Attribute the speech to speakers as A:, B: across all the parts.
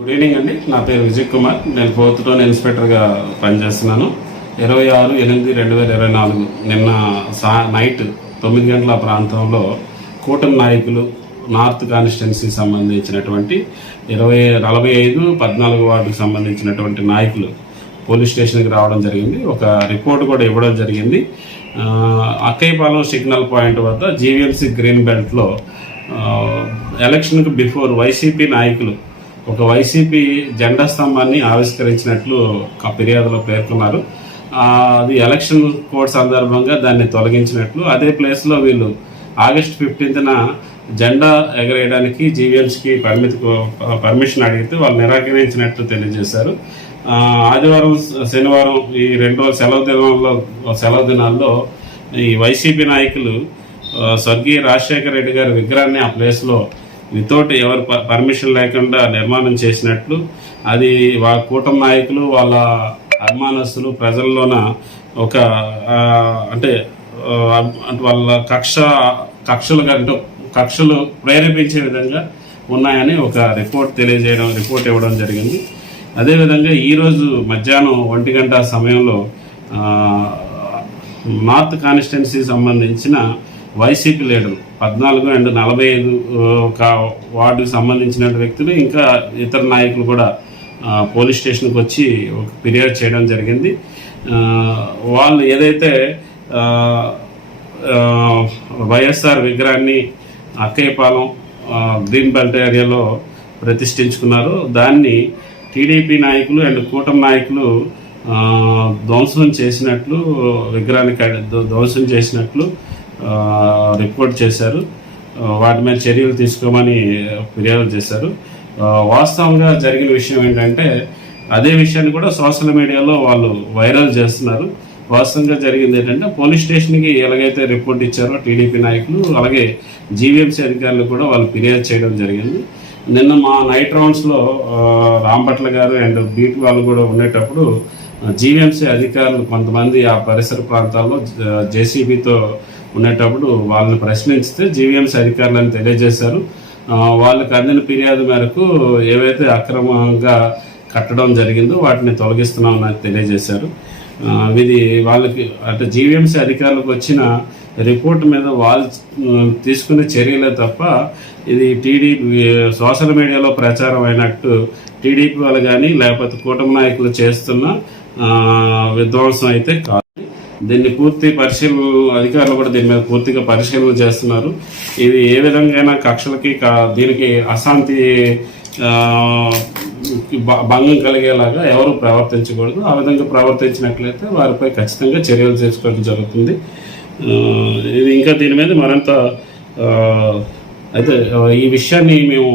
A: Good evening అండి. నా పేరు విజయ్ కుమార్. నేను ఫోర్త్ టోన్ ఇన్స్పెక్టర్గా పనిచేస్తున్నాను. ఇరవై ఆరు ఎనిమిది రెండు వేల ఇరవై నాలుగు నిన్న సా నైట్ తొమ్మిది గంటల ప్రాంతంలో కూటమి నాయకులు నార్త్ కాన్స్టిట్యున్సీకి సంబంధించినటువంటి ఇరవై నలభై ఐదు పద్నాలుగు వార్డుకు సంబంధించినటువంటి నాయకులు పోలీస్ స్టేషన్కి రావడం జరిగింది. ఒక రిపోర్ట్ కూడా ఇవ్వడం జరిగింది. అక్కైపాలెం అక్కయ్యపాలెం సిగ్నల్ పాయింట్ వద్ద జీవీఎంసీ గ్రీన్ బెల్ట్లో ఎలక్షన్కు బిఫోర్ వైసీపీ నాయకులు ఒక వైసీపీ జెండా స్తంభాన్ని ఆవిష్కరించినట్లు ఫిర్యాదులో పేర్కొన్నారు. అది ఎలక్షన్ కోడ్ సందర్భంగా దాన్ని తొలగించినట్లు. అదే ప్లేస్లో వీళ్ళు ఆగస్ట్ ఫిఫ్టీన్త్న జెండా ఎగరేయడానికి జీవీఎంసీకి పరిమితి పర్మిషన్ అడిగితే వాళ్ళు నిరాకరించినట్లు తెలియజేశారు. ఆదివారం శనివారం ఈ రెండు రోజుల సెలవు దినాల్లో సెలవు దినాల్లో ఈ వైసీపీ నాయకులు స్వర్గీయ రాజశేఖర రెడ్డి గారి విగ్రహాన్ని ఆ ప్లేస్లో వితౌట్ ఎవరి పర్మిషన్ లేకుండా నిర్మాణం చేసినట్లు అది వాళ్ళ కూటమి నాయకులు వాళ్ళ అభిమానస్తులు ప్రజల్లోన ఒక అంటే వాళ్ళ కక్ష కక్షలు కంటూ కక్షలు ప్రేరేపించే విధంగా ఉన్నాయని ఒక రిపోర్ట్ తెలియజేయడం రిపోర్ట్ ఇవ్వడం జరిగింది. అదేవిధంగా ఈరోజు మధ్యాహ్నం ఒంటి గంట సమయంలో నార్త్ కాన్స్టిట్యున్సీ సంబంధించిన వైసీపీ లీడర్లు పద్నాలుగు అండ్ నలభై ఐదు ఒక వార్డుకు సంబంధించిన వ్యక్తులు ఇంకా ఇతర నాయకులు కూడా పోలీస్ స్టేషన్కి వచ్చి ఒక ఫిర్యాదు చేయడం జరిగింది. వాళ్ళు ఏదైతే వైఎస్ఆర్ విగ్రహాన్ని అక్కయ్యపాలెం గ్రీన్ బెల్ట్ ఏరియాలో ప్రతిష్ఠించుకున్నారు. దాన్ని టీడీపీ నాయకులు అండ్ కూటమి నాయకులు ధ్వంసం చేసినట్లు విగ్రహాన్ని ధ్వంసం చేసినట్లు రిపోర్ట్ చేశారు. వాటి మీద చర్యలు తీసుకోమని ఫిర్యాదు చేశారు. వాస్తవంగా జరిగిన విషయం ఏంటంటే అదే విషయాన్ని కూడా సోషల్ మీడియాలో వాళ్ళు వైరల్ చేస్తున్నారు. వాస్తవంగా జరిగింది ఏంటంటే పోలీస్ స్టేషన్కి ఎలాగైతే రిపోర్ట్ ఇచ్చారో టీడీపీ నాయకులు అలాగే జీవీఎంసీ అధికారులు కూడా వాళ్ళు ఫిర్యాదు చేయడం జరిగింది. నిన్న మా నైట్ రౌండ్స్లో రాంపట్ల గారు అండ్ బీట్ వాళ్ళు కూడా ఉండేటప్పుడు జీవీఎంసీ అధికారులు కొంతమంది ఆ పరిసర ప్రాంతాల్లో జేసీబీతో ఉండేటప్పుడు వాళ్ళని ప్రశ్నించితే జీవీఎంసీ అధికారులను తెలియజేశారు. వాళ్ళకి అందిన ఫిర్యాదు మేరకు ఏవైతే అక్రమంగా కట్టడం జరిగిందో వాటిని తొలగిస్తున్నామని తెలియజేశారు. ఇది వాళ్ళకి అంటే జీవీఎంసీ అధికారులకు వచ్చిన రిపోర్ట్ మీద వాళ్ళు తీసుకునే చర్యలే తప్ప ఇది టీడీపీ సోషల్ మీడియాలో ప్రచారం అయినట్టు టీడీపీ వాళ్ళు కానీ లేకపోతే కూటమి నాయకులు చేస్తున్న విధ్వంసం అయితే కాదు. దీన్ని పూర్తి పరిశీలన అధికారులు కూడా దీని మీద పూర్తిగా పరిశీలన చేస్తున్నారు. ఇది ఏ విధంగా కక్షలకి కా- దీనికి అశాంతి భ- భంగం కలిగేలాగా ఎవరు ప్రవర్తించకూడదు. ఆ విధంగా ప్రవర్తించినట్లయితే వారిపై ఖచ్చితంగా చర్యలు తీసుకోవడం జరుగుతుంది. ఇది ఇంకా దీని మీద మరింత అయితే ఈ విషయాన్ని మేము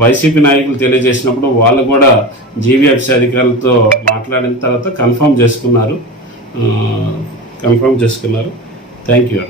A: వైసీపీ నాయకులు తెలియజేసినప్పుడు వాళ్ళు కూడా జీవీఎఫ్సీ అధికారులతో మాట్లాడిన తర్వాత కన్ఫర్మ్ చేసుకున్నారు. కన్ఫర్మ్ చేసుకున్నారు. Thank you